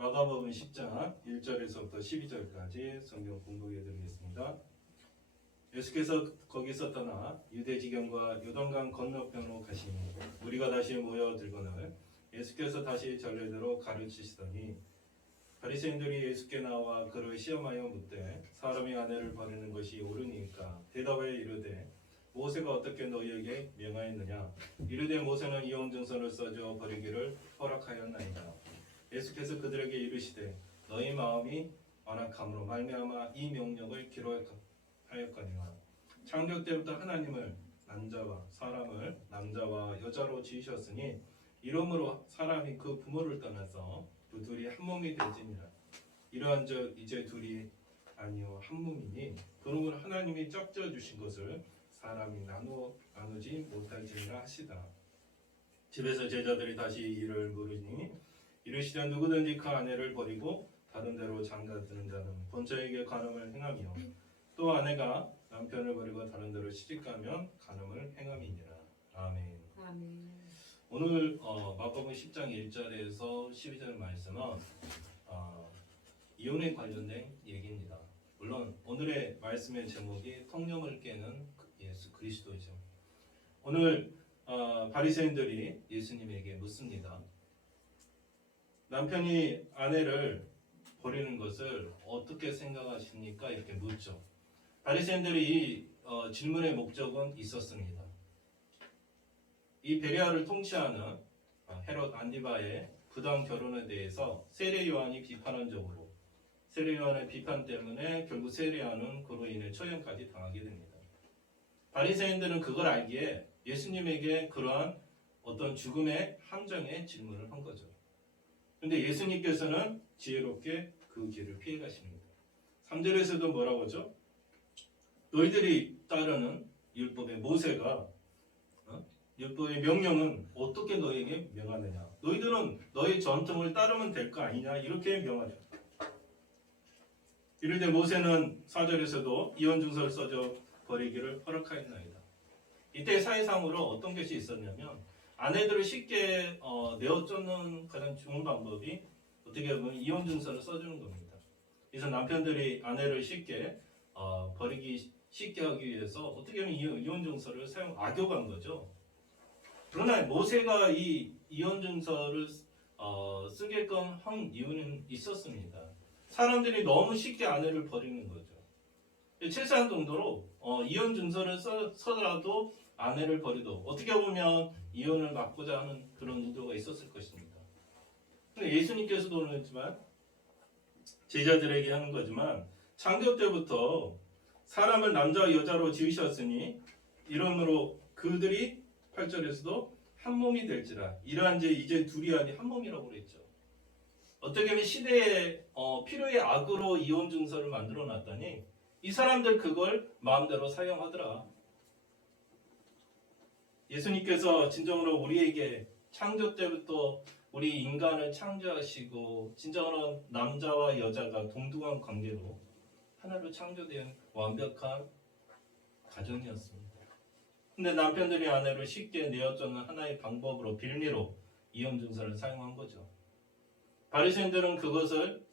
마가복음 10장 1절에서부터 12절까지 성경 공독해 드리겠습니다. 예수께서 거기서 떠나 유대 지경과 요단강 건너편으로 가시니 무리가 다시 모여들거늘 예수께서 다시 전례대로 가르치시더니 바리새인들이 예수께 나와 그를 시험하여 묻되 사람이 아내를 버리는 것이 옳으니까 대답하여 이르되 모세가 어떻게 너희에게 명하였느냐 이르되 모세는 이혼 증서를 써줘 버리기를 허락하였나이다. 예수께서 그들에게 이르시되 너희 마음이 완악함으로 말미암아 이 명령을 기록하였거니와 창조 때부터 하나님을 사람을 남자와 여자로 지으셨으니 이러므로 사람이 그 부모를 떠나서 그 둘이 한 몸이 되지니라. 이러한즉 이제 둘이 아니요 한 몸이니 그러므로 하나님이 짝져 주신 것을 사람이 나누지 못할지니라 하시다. 집에서 제자들이 다시 이를 물으니 이르시되 누구든지 그 아내를 버리고 다른 데로 장가드는 자는 본처에게 간음을 행하며 또 아내가 남편을 버리고 다른 데로 시집가면 간음을 행함이니라. 아멘. 오늘 마가복음 10장 1절에서 12절 말씀은 이혼에 관련된 얘기입니다. 물론 오늘의 말씀의 제목이 통념을 깨는 예수 그리스도죠. 오늘 바리새인들이 예수님에게 묻습니다. 남편이 아내를 버리는 것을 어떻게 생각하십니까? 이렇게 묻죠. 바리새인들이 이 질문의 목적은 있었습니다. 이 베레아를 통치하는 헤롯 안디바의 부당 결혼에 대해서 세례 요한이 비판한 적으로 세례 요한의 비판 때문에 결국 세례 요한은 그로 인해 처형까지 당하게 됩니다. 바리새인들은 그걸 알기에 예수님에게 그러한 어떤 죽음의 함정의 질문을 한 거죠. 그런데 예수님께서는 지혜롭게 그 길을 피해 가십니다. 3절에서도 뭐라고 하죠? 너희들이 따르는 율법의 모세가 율법의 명령은 어떻게 너희에게 명하느냐? 너희들은 너희 전통을 따르면 될 거 아니냐? 이렇게 명하죠. 이르되 모세는 4절에서도 이혼 증서를 써줘 버리기를 허락하였나이다. 이때 사회상으로 어떤 것이 있었냐면 아내들을 쉽게 내어쫓는 가장 좋은 방법이 어떻게 보면 이혼 증서를 써주는 겁니다. 그래서 남편들이 아내를 쉽게 버리기 쉽게 하기 위해서 어떻게 보면 이혼 증서를 악용한 거죠. 그러나 모세가 이 이혼 증서를 쓰게끔 한 이유는 있었습니다. 사람들이 너무 쉽게 아내를 버리는 거죠. 최소한 정도로 이혼 증서를 써라도 아내를 버리도 어떻게 보면 이혼을 막고자 하는 그런 의도가 있었을 것입니다. 근데 예수님께서도 그랬지만 제자들에게 하는 거지만 창조 때부터 사람을 남자와 여자로 지으셨으니 이러므로 그들이 8절에서도 한 몸이 될지라 이러한 이제 둘이 아니 한 몸이라고 그랬죠. 어떻게 보면 시대의 필요의 악으로 이혼 증서를 만들어 놨더니 이 사람들 그걸 마음대로 사용하더라. 예수님께서 진정으로 우리에게 창조 때부터 우리 인간을 창조하시고 진정으로 남자와 여자가 동등한 관계로 하나로 창조된 완벽한 가정이었습니다. 근데 남편들이 아내를 쉽게 내어쫓는 하나의 방법으로 빌미로 이혼 증서를 사용한 거죠. 바리새인들은 그것을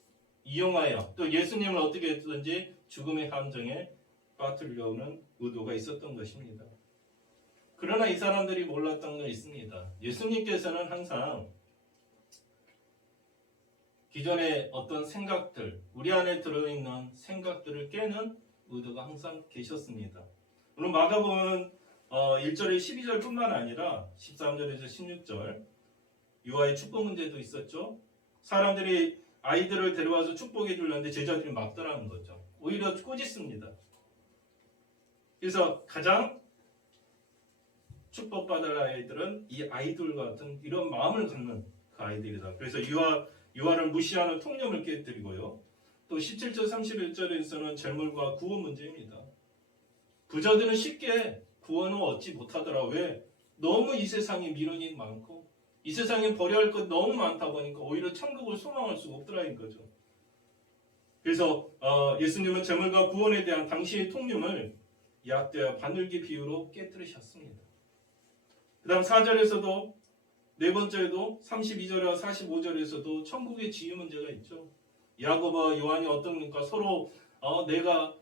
이용하여 또 예수님을 어떻게 했든지 죽음의 함정에 빠뜨리려는 의도가 있었던 것입니다. 그러나 이 사람들이 몰랐던 건 있습니다. 예수님께서는 항상 기존의 어떤 생각들, 우리 안에 들어있는 생각들을 깨는 의도가 항상 계셨습니다. 물론 마가복음 1절에 12절뿐만 아니라 13절에서 16절 유아의 축복 문제도 있었죠. 사람들이 아이들을 데려와서 축복해 주려는데 제자들이 막더라는 거죠. 오히려 꼬집습니다. 그래서 가장 축복받을 아이들은 이 아이들 같은 이런 마음을 갖는 그 아이들이다. 그래서 유아를 무시하는 통념을 깨뜨리고요. 또 17절 31절에서는 재물과 구원 문제입니다. 부자들은 쉽게 구원을 얻지 못하더라. 왜? 너무 이 세상에 미련이 많고 이 세상에 버려야 할 것 너무 많다 보니까 오히려 천국을 소망할 수가 없더라는 거죠. 그래서 예수님은 재물과 구원에 대한 당시의 통념을 약대와 바늘기 비유로 깨뜨리셨습니다. 그 다음 4절에서도 네 번째도 32절과 45절에서도 천국의 지위 문제가 있죠. 야고보와 요한이 어떻습니까? 서로 내가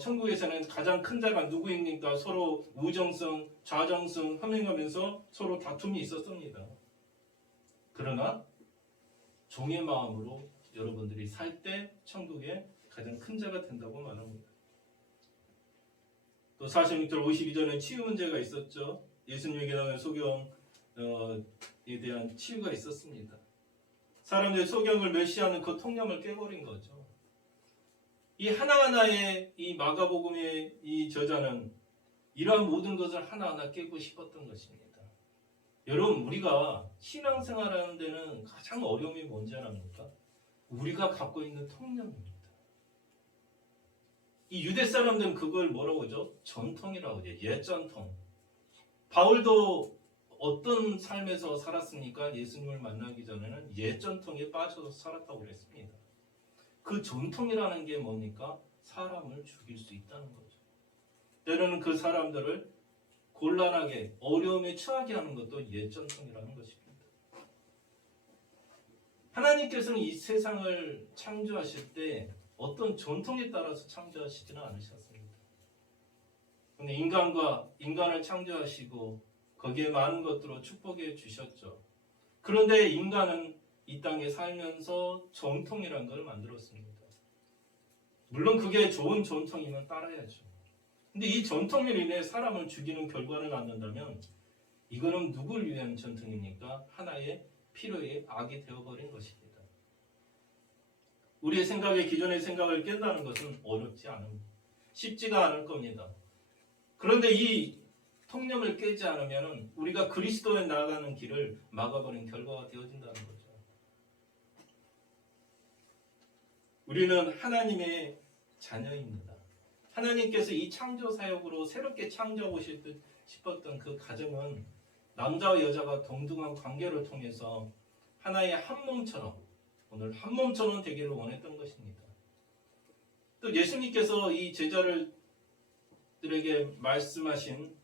천국에서는 가장 큰 자가 누구입니까? 서로 우정성, 좌정성 하면서 서로 다툼이 있었습니다. 그러나 종의 마음으로 여러분들이 살 때 천국의 가장 큰 자가 된다고 말합니다. 또 46절 52절은 치유 문제가 있었죠. 예수님에게 나온 소경에 대한 치유가 있었습니다. 사람들이 소경을 멸시하는 그 통념을 깨버린 거죠. 이 하나하나의 이 마가복음의 이 저자는 이러한 모든 것을 하나하나 깨고 싶었던 것입니다. 여러분, 우리가 신앙생활하는 데는 가장 어려움이 뭔지 아십니까? 우리가 갖고 있는 통념입니다. 이 유대 사람들은 그걸 뭐라고 하죠? 전통이라고 하죠. 옛전통. 바울도 어떤 삶에서 살았습니까? 예수님을 만나기 전에는 옛전통에 빠져서 살았다고 그랬습니다. 그 전통이라는 게 뭡니까? 사람을 죽일 수 있다는 거죠. 때로는 그 사람들을 곤란하게 어려움에 처하게 하는 것도 옛전통이라는 것입니다. 하나님께서는 이 세상을 창조하실 때 어떤 전통에 따라서 창조하시지는 않으셨습니다. 그런데 인간을 창조하시고 거기에 많은 것들로 축복해 주셨죠. 그런데 인간은 이 땅에 살면서 전통이라는 걸 만들었습니다. 물론 그게 좋은 전통이면 따라야죠. 근데 이 전통으로 인해 사람을 죽이는 결과를 낳는다면 이거는 누굴 위한 전통입니까? 하나의 필요의 악이 되어버린 것입니다. 우리의 생각에 기존의 생각을 깬다는 것은 어렵지 않습니다. 쉽지가 않을 겁니다. 그런데 이 통념을 깨지 않으면 우리가 그리스도에 나아가는 길을 막아버린 결과가 되어진다는 거죠. 우리는 하나님의 자녀입니다. 하나님께서 이 창조 사역으로 새롭게 창조하고 싶었던 그 가정은 남자와 여자가 동등한 관계를 통해서 하나의 한 몸처럼 오늘 한 몸처럼 되기를 원했던 것입니다. 또 예수님께서 이 제자들에게 말씀하신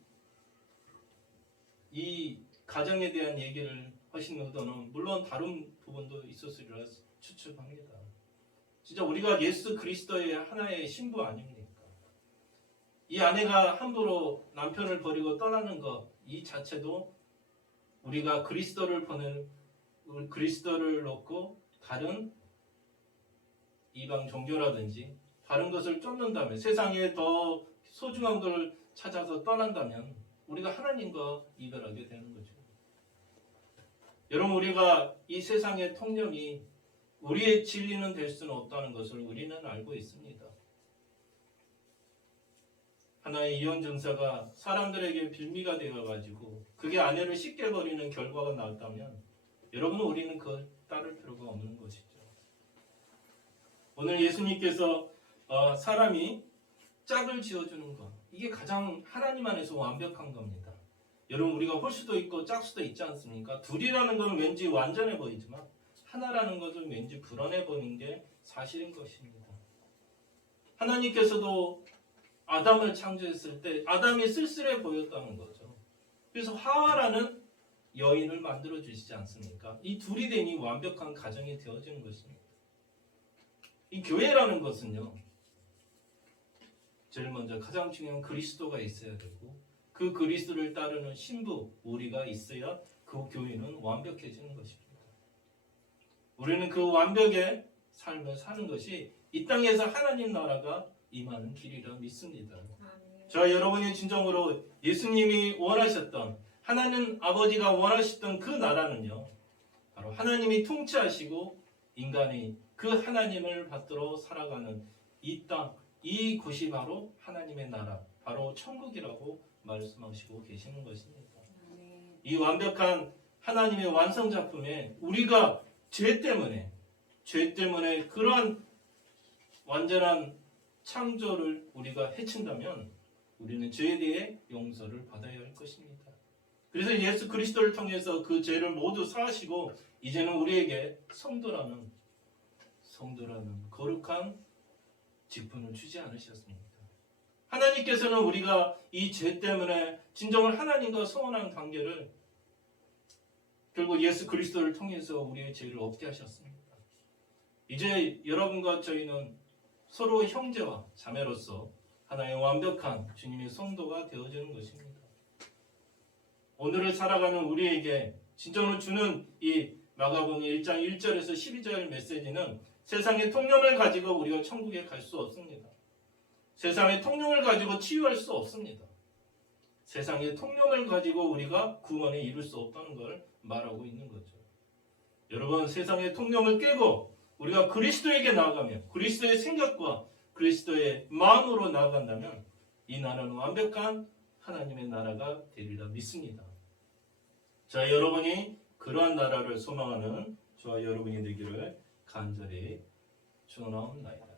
이 가정에 대한 얘기를 하신 의도는 물론 다른 부분도 있었으리라 추측합니다. 진짜 우리가 예수 그리스도의 하나의 신부 아닙니까? 이 아내가 함부로 남편을 버리고 떠나는 것 이 자체도 우리가 그리스도를 놓고 다른 이방 종교라든지 다른 것을 쫓는다면 세상에 더 소중한 걸 찾아서 떠난다면 우리가 하나님과 이별하게 되는 거죠. 여러분, 우리가 이 세상의 통념이 우리의 진리는 될 수는 없다는 것을 우리는 알고 있습니다. 하나의 이혼 증사가 사람들에게 빌미가 되어가지고 그게 아내를 씻게 버리는 결과가 나왔다면 여러분, 우리는 그걸 따를 필요가 없는 것이죠. 오늘 예수님께서 사람이 짝을 지어주는 것 이게 가장 하나님 안에서 완벽한 겁니다. 여러분, 우리가 홀 수도 있고 짝 수도 있지 않습니까? 둘이라는 건 왠지 완전해 보이지만 하나라는 것은 왠지 불안해 보이는 게 사실인 것입니다. 하나님께서도 아담을 창조했을 때 아담이 쓸쓸해 보였다는 거죠. 그래서 하와라는 여인을 만들어 주시지 않습니까? 이 둘이 되니 완벽한 가정이 되어지는 것입니다. 이 교회라는 것은요, 제일 먼저 가장 중요한 그리스도가 있어야 되고 그 그리스도를 따르는 신부 우리가 있어야 그 교회는 완벽해지는 것입니다. 우리는 그 완벽의 삶을 사는 것이 이 땅에서 하나님 나라가 임하는 길이라 믿습니다. 저와 여러분이 진정으로 예수님이 원하셨던 하나님 아버지가 원하셨던 그 나라는요, 바로 하나님이 통치하시고 인간이 그 하나님을 받들어 살아가는 이 땅, 이 곳이 바로 하나님의 나라, 바로 천국이라고 말씀하시고 계시는 것입니다. 이 완벽한 하나님의 완성작품에 우리가 죄 때문에 그러한 완전한 창조를 우리가 해친다면 우리는 죄에 대해 용서를 받아야 할 것입니다. 그래서 예수 그리스도를 통해서 그 죄를 모두 사하시고 이제는 우리에게 성도라는 거룩한 직분을 주지 않으셨습니까? 하나님께서는 우리가 이 죄 때문에 진정한 하나님과 소원한 관계를 결국 예수 그리스도를 통해서 우리의 죄를 없게 하셨습니다. 이제 여러분과 저희는 서로 형제와 자매로서 하나의 완벽한 주님의 성도가 되어지는 것입니다. 오늘을 살아가는 우리에게 진정으로 주는 이 마가복음 1장 1절에서 12절 메시지는 세상의 통념을 가지고 우리가 천국에 갈 수 없습니다. 세상의 통념을 가지고 치유할 수 없습니다. 세상의 통념을 가지고 우리가 구원에 이룰 수 없다는 걸 말하고 있는 거죠. 여러분, 세상의 통념을 깨고 우리가 그리스도에게 나아가면, 그리스도의 생각과 그리스도의 마음으로 나아간다면 이 나라는 완벽한 하나님의 나라가 되리라 믿습니다. 자, 여러분이 그러한 나라를 소망하는 저와 여러분이 되기를 간절히 축원하옵나이다.